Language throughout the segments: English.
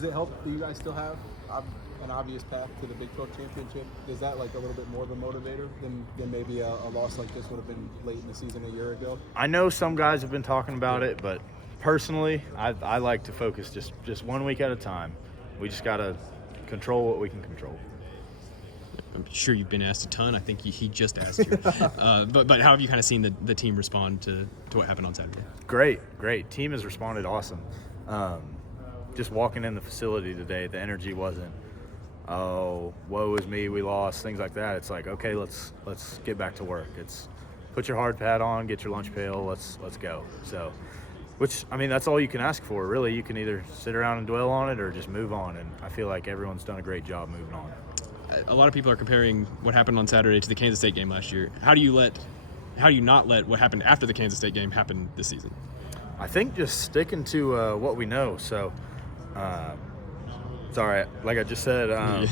Does it help that you guys still have an obvious path to the Big 12 championship? Is that like a little bit more of a motivator than maybe a loss like this would have been late in the season a year ago? I know some guys have been talking about it, but personally, I like to focus just 1 week at a time. We just got to control what we can control. I'm sure you've been asked a ton. I think he just asked you. But how have you kind of seen the team respond to what happened on Saturday? Great. Team has responded awesome. Just walking in the facility today, the energy wasn't, oh, woe is me, we lost, things like that. It's like, okay, let's get back to work. It's put your hard hat on, get your lunch pail, let's go. So, which, I mean, that's all you can ask for, really. You can either sit around and dwell on it or just move on, and I feel like everyone's done a great job moving on. A lot of people are comparing what happened on Saturday to the Kansas State game last year. How do you not let what happened after the Kansas State game happen this season? I think just sticking to what we know. So, sorry, like I just said,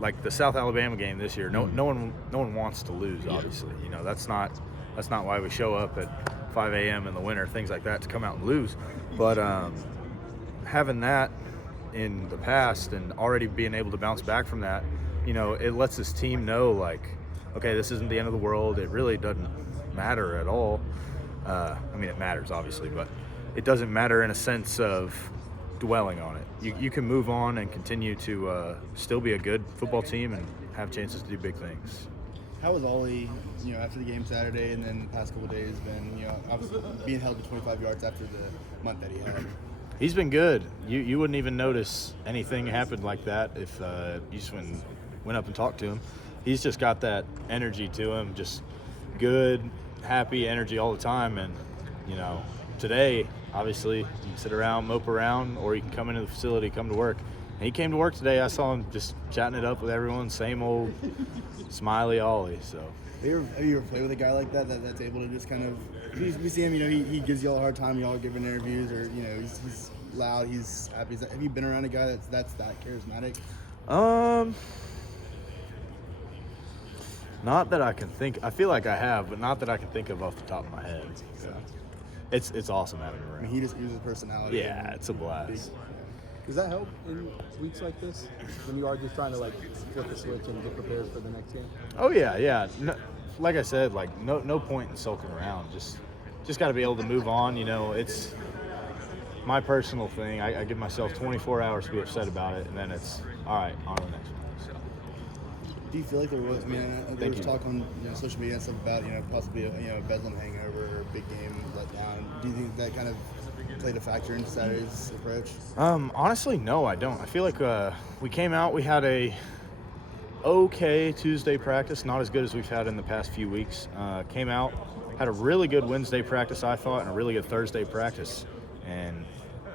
like the South Alabama game this year, no one wants to lose. Obviously, you know that's not why we show up at 5 a.m. in the winter, things like that, to come out and lose. But having that in the past and already being able to bounce back from that, you know, it lets this team know, like, okay, this isn't the end of the world. It really doesn't matter at all. I mean, it matters, obviously, but it doesn't matter in a sense of dwelling on it. You can move on and continue to still be a good football team and have chances to do big things. How was Ollie, you know, after the game Saturday and then the past couple of days been, you know, obviously being held to 25 yards after the month that he had? He's been good. You wouldn't even notice anything happened like that if you just went up and talked to him. He's just got that energy to him, just good, happy energy all the time. And, you know, today, obviously, you can sit around, mope around, or you can come into the facility, come to work. And he came to work today. I saw him just chatting it up with everyone, same old smiley Ollie. So. Have you ever played with a guy like that's able to just kind of, we see him, you know, he gives you all a hard time, y'all giving interviews, or, you know, he's loud, he's happy. Have you been around a guy that's that charismatic? Not that I can think. I feel like I have, but not that I can think of off the top of my head. So, it's awesome having him around. I mean, he just uses personality. Yeah, it's a blast. Does that help in weeks like this when you are just trying to like flip the switch and get prepared for the next game? Oh yeah. No, like I said, like no point in sulking around. Just got to be able to move on. You know, it's my personal thing. I give myself 24 hours to be upset about it, and then it's all right, on to the next one. So. Do you feel like there was? I mean, there was talk on social media and stuff about possibly a Bedlam hangover or a big game letdown. Do you think that kind of played a factor in Saturday's approach? Honestly, no, I don't. I feel like we came out, we had a okay Tuesday practice, not as good as we've had in the past few weeks. Came out, had a really good Wednesday practice, I thought, and a really good Thursday practice. And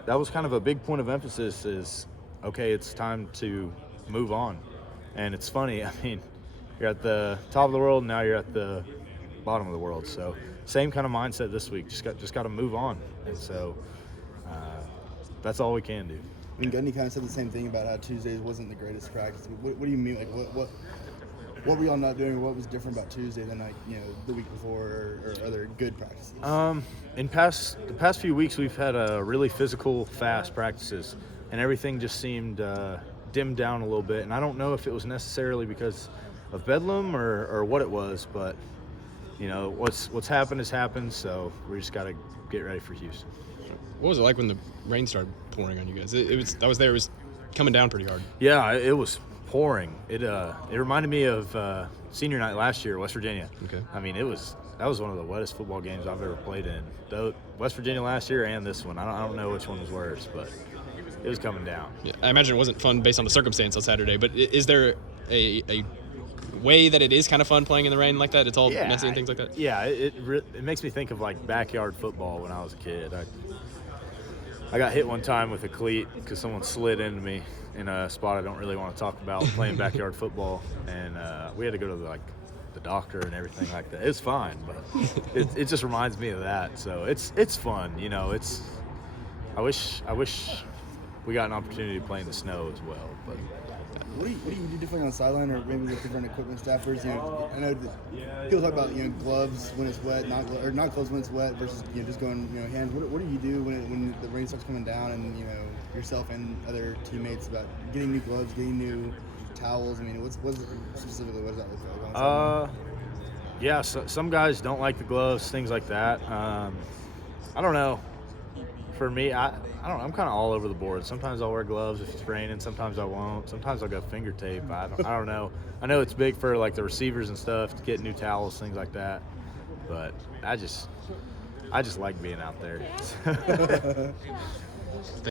that was kind of a big point of emphasis is, okay, it's time to move on. And it's funny, I mean, you're at the top of the world, now you're at the bottom of the world. So same kind of mindset this week, just got to move on. And so that's all we can do. I mean, Gundy kind of said the same thing about how Tuesdays wasn't the greatest practice. What do you mean? Like, what were y'all not doing? What was different about Tuesday than the week before or other good practices? In the past few weeks, we've had really physical, fast practices, and everything just seemed dimmed down a little bit. And I don't know if it was necessarily because of Bedlam or what it was, but you know what's happened has happened. So we just got to get ready for Houston. What was it like when the rain started pouring on you guys? It was coming down pretty hard. Yeah, it was pouring. It reminded me of senior night last year, West Virginia. Okay. I mean, that was one of the wettest football games I've ever played in. Though West Virginia last year and this one, I don't know which one was worse, but it was coming down. Yeah, I imagine it wasn't fun based on the circumstance on Saturday, but is there a way that it is kind of fun playing in the rain like that? It's all messy and things like that? Yeah, it makes me think of like backyard football when I was a kid. I got hit one time with a cleat because someone slid into me in a spot I don't really want to talk about, playing backyard football, and we had to go to the doctor and everything like that. It's fine, but it just reminds me of that. So it's fun, you know. I wish we got an opportunity to play in the snow as well, but. What do you do differently on the sideline, or maybe with different equipment staffers? I know that people talk about gloves when it's wet, not gloves when it's wet versus just going hands. What do you do when the rain starts coming down and yourself and other teammates about getting new gloves, getting new towels? I mean, what's specifically what does that look like? On Yeah, so, some guys don't like the gloves, things like that. I don't know. For me, I don't know. I'm kind of all over the board. Sometimes I'll wear gloves if it's raining. Sometimes I won't. Sometimes I'll go finger tape. I don't know. I know it's big for like the receivers and stuff to get new towels, things like that. But I just like being out there.